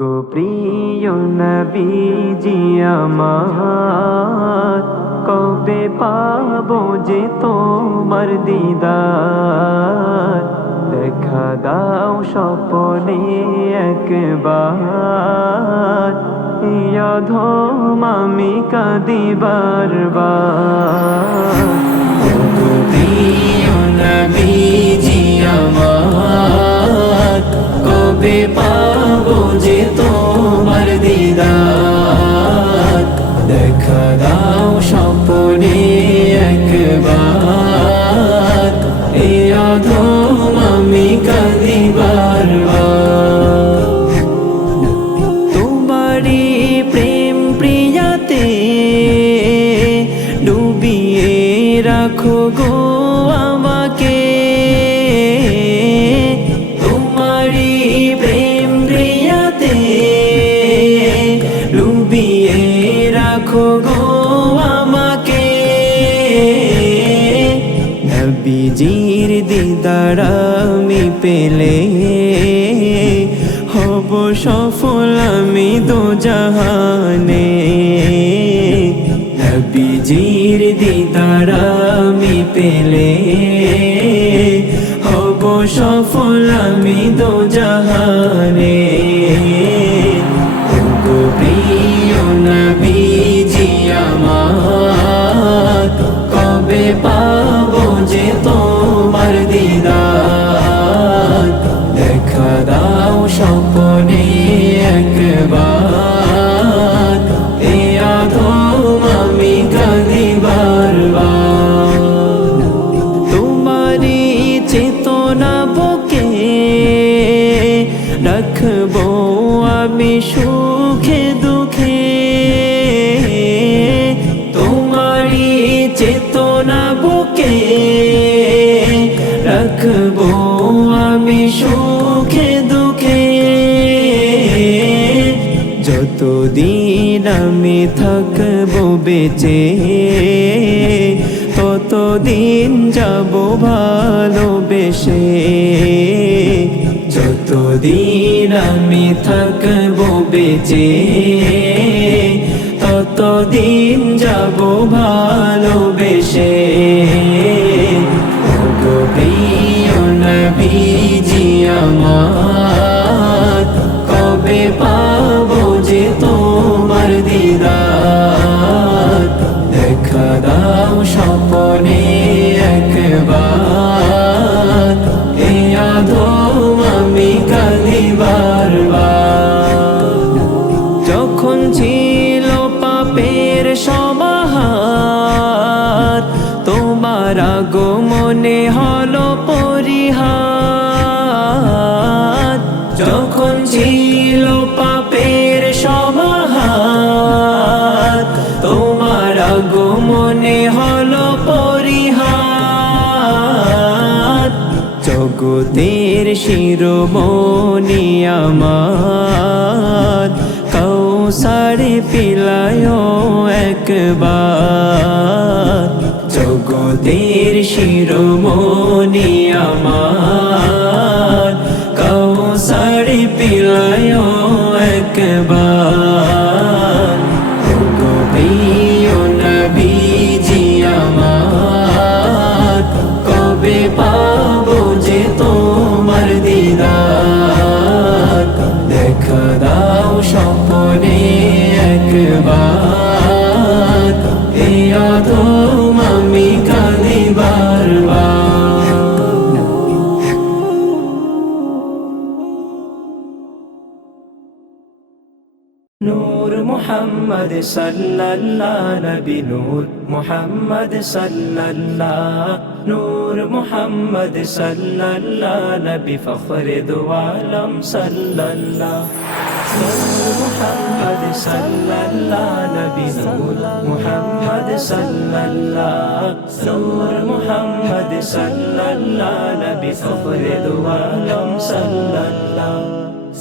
গো প্রিয় নবীজি আমার, কবে পাবো যে তোমার দিদার? দেখা দাও স্বপনে একবার, অধম আমি কাঁদি বারবার। গো প্রিয় নবীজি আমার, কবে পাবো যে তোমার দিদার? দেখা দাও স্বপনে একবার, অধম আমি কাঁদি বারবার। তোমারি প্রেম প্রিয়াতে ডুবিয়ে রাখো গো আমাকে, তোমারি প্রেম প্রিয়াতে ডুবিয়ে রাখো গো আমাকে। নবীজির দিদার আমি পেলে হব সফল আমি দোজাহানে। নবীজির দিদার আমি পেলে হব সফল আমি দোজাহানে। গো প্রিয় নবীজি আমার, কবে পাবো যে তোমার দিদার? দেখা দাও স্বপনে একবার, অধম আমি কাঁদি বারবার। তোমারি চেতনা বুকে রাখবো আমি সুখে দুঃখে, তোমারি চেতনা বুকে রাখবো আমি সুখে দুঃখে। যতদিন আমি থাকবো বেঁচে, ততদিন যাব ভালোবেসে। যতদিন আমি থাকবো বেঁচে, ততদিন যাব ভালোবেসে। গো প্রিয় নবীজি আমার, কবে পাবো যে তোমার দিদার? দেখা দাও স্বপনে একবার, অধম আমি কাঁদি বারবার। যখন ছিল পাপের সমাহার, তোমার আগমনে হলো পরিহার। যখন ছিল পাপের সমাহার, তোমার আগমনে হলো পরিহার। জগতের শিরোমণি আমার, কৌসারে পিলায় একবার। জগতের শিরোমণি আমার, কৌসারে পিলায় একবার। গো প্রিয় নবীজি আমার, কবে পাবো যে তোমার দিদার? দেখা দাও স্বপনে একবার, অধম আমি কাঁদি বারবার। নূর মুহাম্মদ সাল্লাল্লাহ, নবী নূর মুহাম্মদ সাল্লাল্লাহ। নূর মুহাম্মদ সাল্লাল্লাহ, নবী ফখরে দো আলম সাল্লাল্লাহ। নূর মুহাম্মদ সাল্লাল্লাহ, নবী নূর মুহাম্মদ সাল্লাল্লাহ। নূর মুহাম্মদ সাল্লাল্লাহ, নবী ফখরে দো আলম সাল্লাল্লাহ।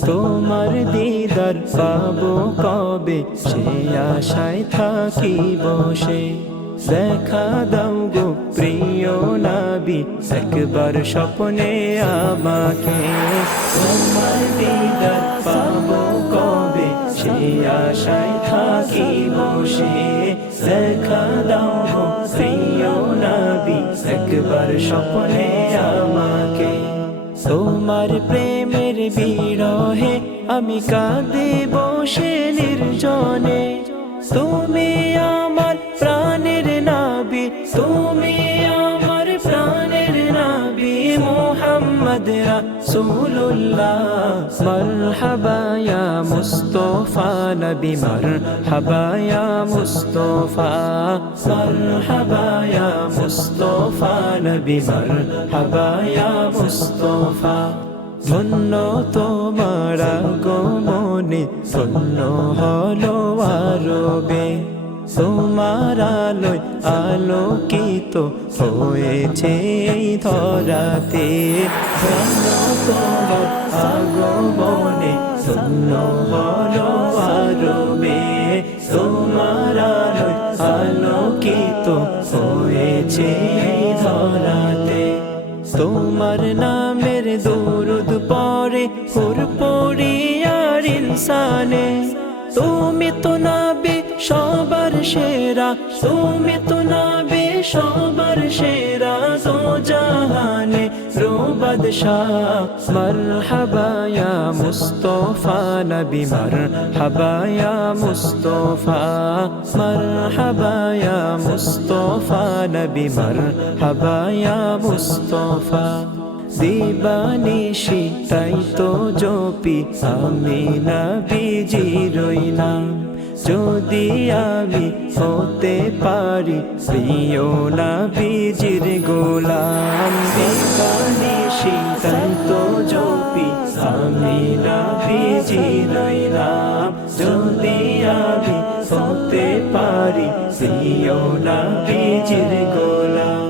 তোমার দিদার পাবো কবে, সে আশায় থাকি বসে। দেখা দাও গো প্রিয় নবী, একবার স্বপ্নে আমাকে। তোমার দিদার পাবো কবে, আশায় থাকি বসে দেখা দাও গো প্রিয় নবী একবার স্বপ্নে আমাকে তোমার প্রেমের বিরহে আমি কাঁদে বসে নির্জনে তুমি আমার প্রাণের নবী তুমি আমার প্রাণের নবী মুহাম্মদ রাসূলুল্লাহ মারহাবা ইয়া মুস্তাফা নবী মারহাবা ইয়া মুস্তাফা মারহাবা ইয়া মুস্তাফা নবী মারহাবা ইয়া মুস্তাফা ধন্য তোমার আগমনে ধন্য হলো আরবে তোমার আলোয় আলোকিত হয়েছে এই ধরাতে ধন্য তোমার আগমনে ধন্য হলো আরবে তোমার আলোয় আলোকিত হয়েছে এই ধরাতে তোমার নামের দরুদ পড়ে হুর পড়িয়ার ইনসানে তুমি তো নবী সবার সেরা তুমি তো নবী সবার সেরা তো জাহানে রূপবাদশাহ মারহাবা ইয়া মুস্তাফা নবী মারহাবা ইয়া মুস্তাফা মারহাবা ইয়া মুস্তাফা নবী মারহাবা ইয়া মুস্তাফা দিবানিশি তাই তো জপি আমি নবীজির নাম যদি আমি হতে পারি প্রিয় নবীজির গোলাম দিবানিশি তাই তো জপি আমি নবীজির নাম যদি আমি হতে পারি প্রিয় নবীজির গোলাম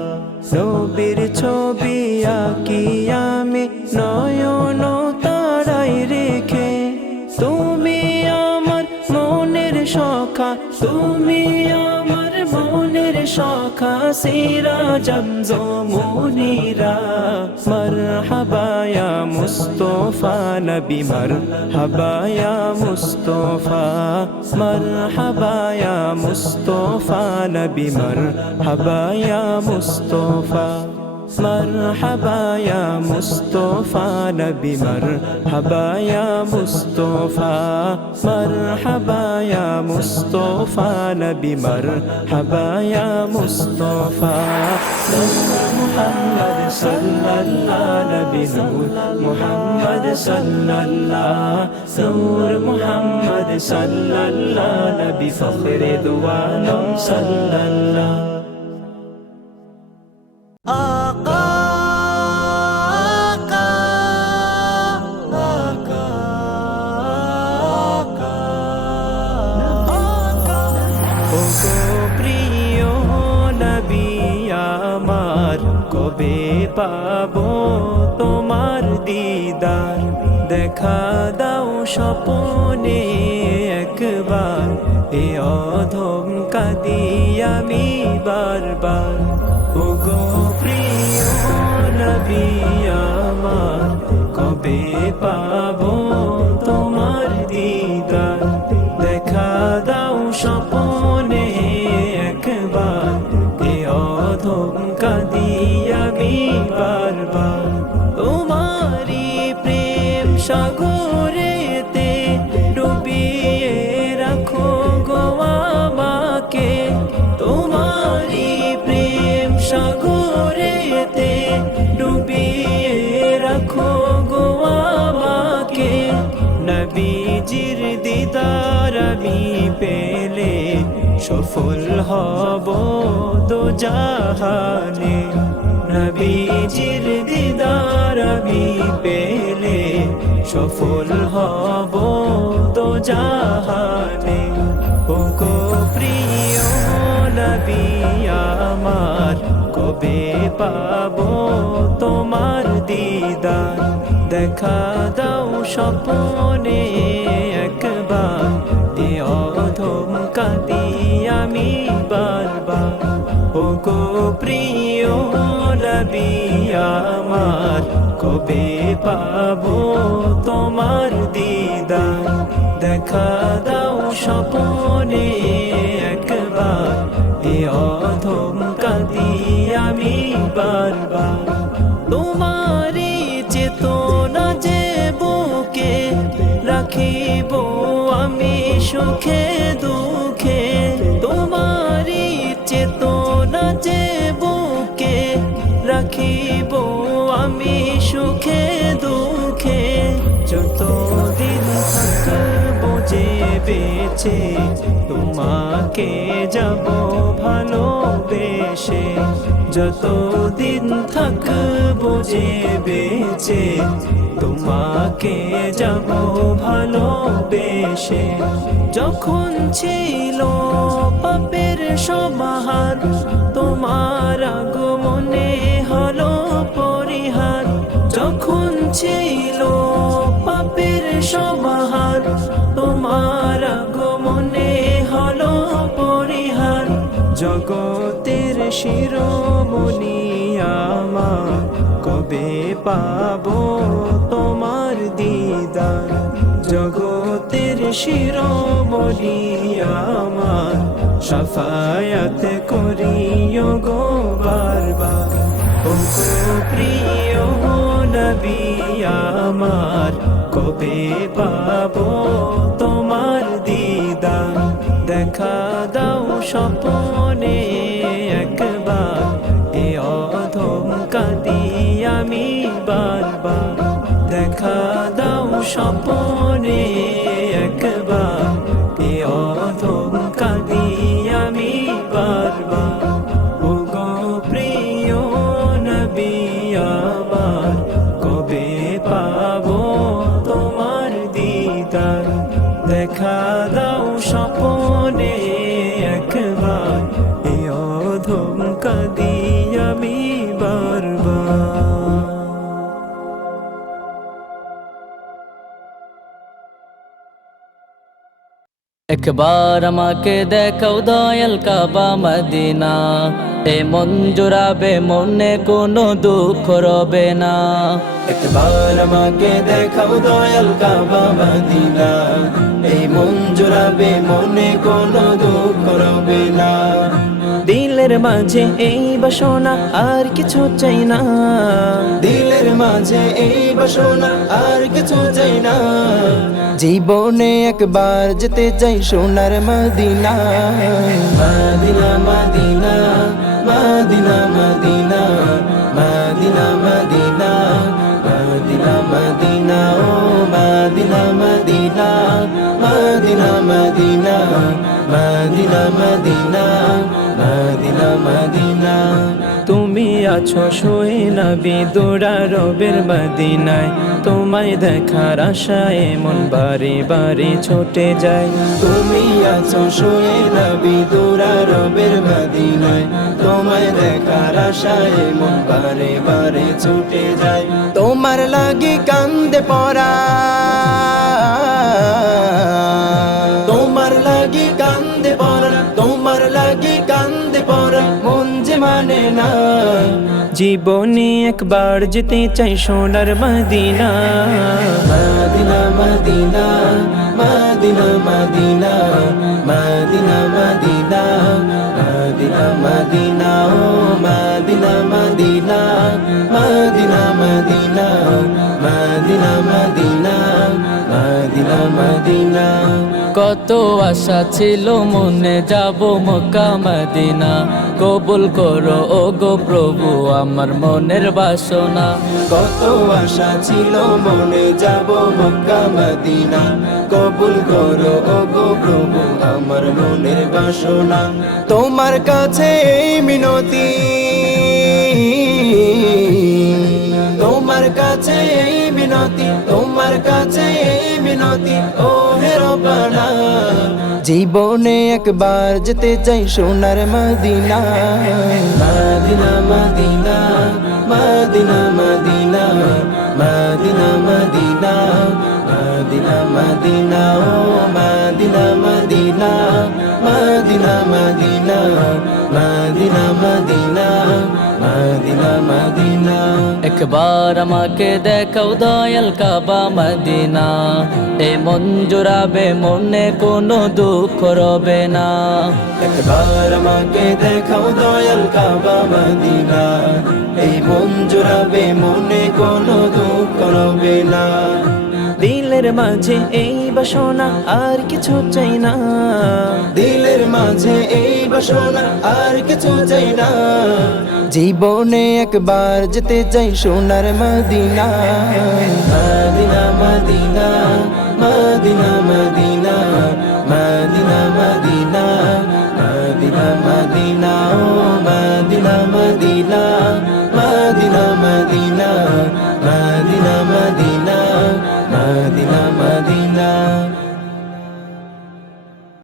নবীর ছবি আঁকি আমি নয়ন তারাই রেখে তুমি আমার মনের সখা তুমি আমার মনের সখা সিরাজাম মুনিরা মারহাবা ইয়া মুস্তাফা নবী মারহাবা ইয়া মুস্তাফা মারহাবা ইয়া মুস্তাফা নবী মারহাবা ইয়া মুস্তাফা মারহাবা ইয়া মুস্তাফা নবী মারহাবা ইয়া মুস্তাফা মারহাবা ইয়া মুস্তাফা নবী মারহাবা ইয়া মুস্তাফা মুহাম্মদ সাল্লাল্লাহু নবী নূর মুহাম্মদ সাল্লাল্লাহু নূর মুহাম্মদ সাল্লাল্লাহু নবী ফখরে দু আলম সাল্লাল্লাহু প্রিয় নবী আমার কবে পাবো তোমার দিদার দেখা দাও স্বপনে একবার এ অধম কাঁদি আমি বারবার ওগো প্রিয় নবী আমার কবে পাবো তোমার দিদার দেখা দাও স্বপনে একবার এ অধম কাঁদি আমি বারবার তোমারি প্রেম সাগরেতে ডুবিয়ে রাখো গো আমাকে তোমারি প্রেম সাগরেতে ডুবিয়ে রাখো গো আমাকে নবীজির দিদার আমি পেলে সফল হব দো জাহানে নবীজির দিদার আমি পেলে সফল হব দো জাহানে ওগো প্রিয় নবী আমার কবে পাবো তোমার দিদার দেখা দাও স্বপনে একবার এ অধম কাঁদি আমি বারবার ওগো প্রিয় নবী আমার কবে পাবো তোমার দিদার দেখা দাও স্বপনে একবার, এ অধম কাঁদি আমি বারবার। তোমারই চেতনা যে বুকে রাখিব আমি সুখে দুঃখে, তোমারই চেতনা যে বুকে রাখিব আমি সুখে দুঃখে। যতদিন থাকবো যে বেঁচে তোমাকে যাব ভালোবেসে, যতদিন থাকবো যে বেঁচে তোমাকে যাব ভালোবেসে। যখন ছিল পাপের সমাহার, তোমার আগমনে হলো পরিহার। যখন ছিল পাপের সমাহার, তোমার আগমনে হলো পরিহার। জগতের শিরোমণি আমার, কবে পাবো তোমার দিদার। জগতের শিরোমণি আমার, শাফায়াত করিও গো বারবার। ও প্রিয় নবী আমার, কবে পাবো তোমার দিদার। দেখা দাও স্বপনে একবার, এ অধম কাঁদি আমি বারবার। দেখা দাও স্বপনে একবার, এ অধম কাঁদি আমি বারবার। ও গো প্রিয় নবী আমার, কবে পাবো তোমার দিদার। দেখা দাও স্বপনে একবার, এ অধম কাঁদি আমি বারবার। একবার আমাকে দেখাও দয়াল কাবা মদিনা, এ মন জুড়াবে মনে কোনো দুঃখ রবে না। একবার আমাকে দেখাও দয়াল কাবা মদিনা, এই মন জুড়াবে মনে কোনো দুঃখ রবে না। দিলের মাঝে এই বাসনা আর কিছু চাই না, দিলের মাঝে এই বাসনা আর কিছু চাই না। জীবনে একবার যেতে চাই সোনার Medina. Medina Medina Medina Medina Medina Medina Medina Madina ও Madina Medina Medina Medina Medina Medina Medina Madina. তুমি আছো শুয়ে নবী দুরারবের মদিনায়, তোমায় দেখার আশায় মন বারে বারে ছুটে যায়। তুমি আছো শুয়ে নবী দুরারবের মদিনায়, তোমায় দেখার আশায় মন বারে বারে ছুটে যায়। তোমার লাগি কান্দে পড়া, তোমার লাগি কান্দে পড়া, তোমার লাগি কান্দে পড়া মন যে মানে না। জীবনে একবার যেতে চাই সোনার Medina. Medina Medina Medina Medina Medina Medina Medina Madina ও Madina Medina Medina Medina Medina Medina Medina Madina. কত আশা ছিল মনে যাব মক্কা মদিনা, কবুল করো ও গো প্রভু আমার মনের বাসনা। কত আশা ছিল মনে যাব মক্কা মদিনা, কবুল করো ও গো প্রভু আমার মনের বাসনা। তোমার কাছে এই মিনতি, তোমার কাছে এই মিনতি, তোমার কাছে এই মিনতি ও হে রব্বানা। জীবনে একবার যেতে চাই সোনার Medina. Medina Medina Medina Medina Medina Medina Medina Madina ও Madina Medina Medina Medina Medina Medina Medina Medina Madina একবার আমাকে দেখাও দয়াল কাবা মদিনা, এ মন জুড়াবে মনে কোনো দুঃখ রবে না। একবার আমাকে দেখাও দয়াল কাবা মদিনা, এই মন জুড়াবে মনে কোনো দুঃখ রবে না। দিলের মাঝে এই বাসনা আর কিছু চাই না, দিলের মাঝে এই বাসনা আর কিছু চাই না। জীবনে একবার যেতে চাই সোনার Medina, Medina Medina Medina Medina Medina Medina.